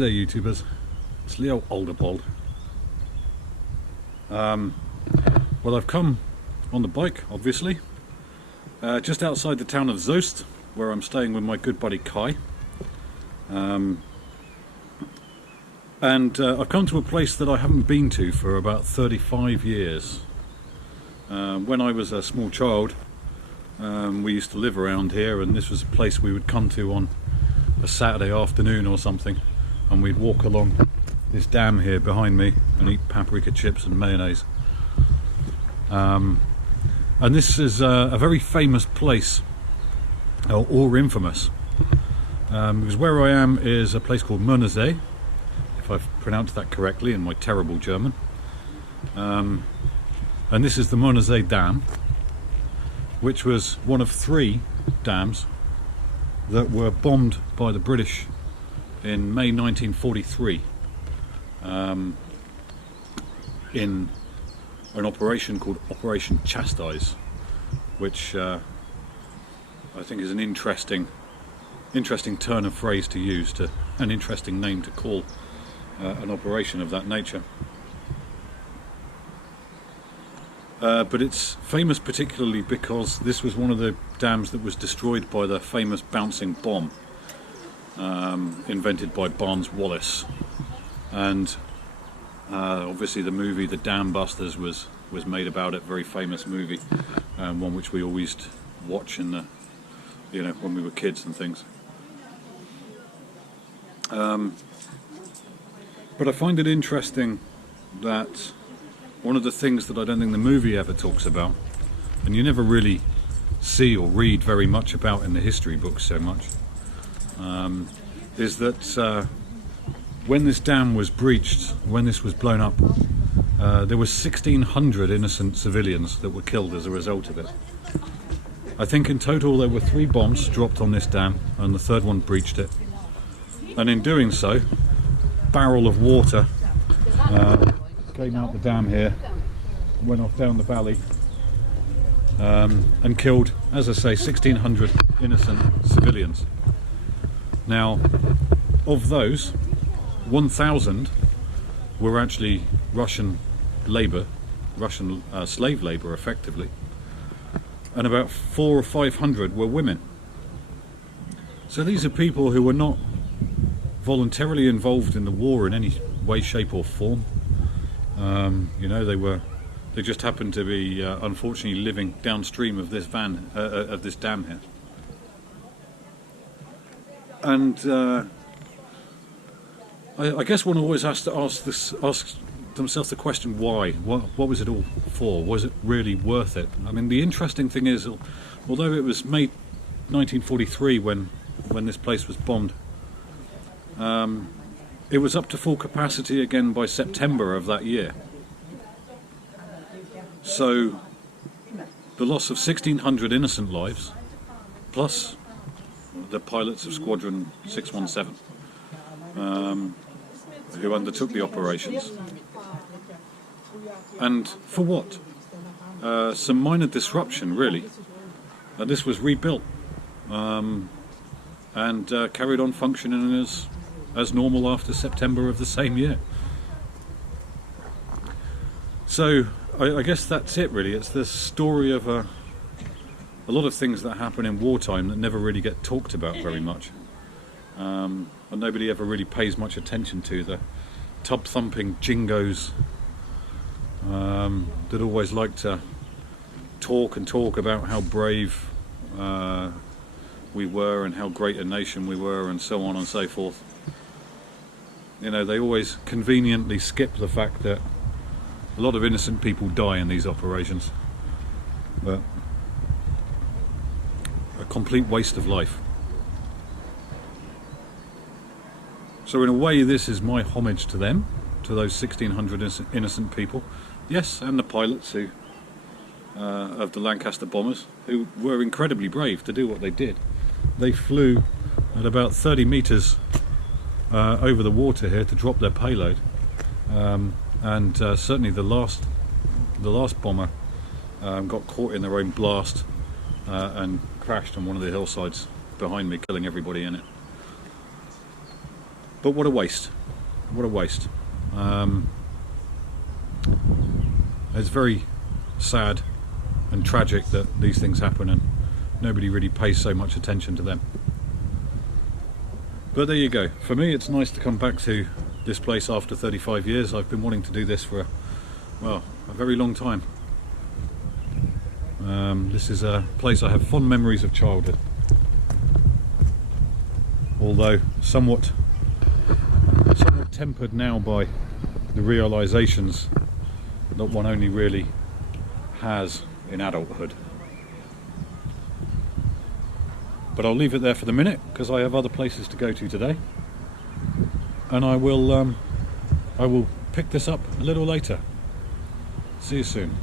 there YouTubers, it's Leo Alderpold. Well, I've come on the bike, obviously, just outside the town of Zost, where I'm staying with my good buddy Kai. And I've come to a place that I haven't been to for about 35 years. When I was a small child, we used to live around here, and this was a place we would come to on a Saturday afternoon or something, and we'd walk along this dam here behind me and eat paprika chips and mayonnaise. And this is a very famous place, or infamous, because where I am is a place called Möhnesee, if I've pronounced that correctly in my terrible German. And this is the Möhnesee Dam, which was one of 3 dams that were bombed by the British in May 1943 in an operation called Operation Chastise, which I think is an interesting turn of phrase to use, an interesting name to call an operation of that nature. But it's famous particularly because this was one of the dams that was destroyed by the famous bouncing bomb invented by Barnes Wallis, and obviously the movie The Dam Busters was made about it. Very famous movie, one which we always watch in the, when we were kids and things. But I find it interesting that one of the things that I don't think the movie ever talks about, and you never really see or read very much about in the history books so much, is that when this dam was breached, when this was blown up, there were 1,600 innocent civilians that were killed as a result of it. I think in total there were 3 bombs dropped on this dam, and the 3rd one breached it. And in doing so, a barrel of water came out the dam here, went off down the valley, and killed, as I say, 1,600 innocent civilians. Now, of those, 1,000 were actually Russian slave labour, effectively, and about 400 or 500 were women. So these are people who were not voluntarily involved in the war in any way, shape or form. They just happened to be unfortunately living downstream of this dam here. And I guess one always has to ask themselves the question, why? What was it all for? Was it really worth it? I mean, the interesting thing is, although it was May 1943 when this place was bombed, it was up to full capacity again by September of that year. So the loss of 1,600 innocent lives, plus the pilots of Squadron 617, who undertook the operations. And for what? Some minor disruption, really. This was rebuilt and carried on functioning as normal after September of the same year. So I guess that's it, really. It's the story of a lot of things that happen in wartime that never really get talked about very much, and nobody ever really pays much attention to. The tub-thumping jingos that always like to talk about how brave we were and how great a nation we were, and so on and so forth. They always conveniently skip the fact that a lot of innocent people die in these operations. But a complete waste of life. So in a way, this is my homage to them, to those 1,600 innocent people. Yes, and the pilots of the Lancaster bombers, who were incredibly brave to do what they did. They flew at about 30 meters over the water here to drop their payload, and certainly the last bomber got caught in their own blast and crashed on one of the hillsides behind me, killing everybody in it. But what a waste. What a waste. It's very sad and tragic that these things happen and nobody really pays so much attention to them. But there you go. For me, it's nice to come back to this place after 35 years. I've been wanting to do this for, well, a very long time. This is a place I have fond memories of childhood. Although somewhat tempered now by the realisations that one only really has in adulthood. But I'll leave it there for the minute because I have other places to go to today, and I will pick this up a little later. See you soon.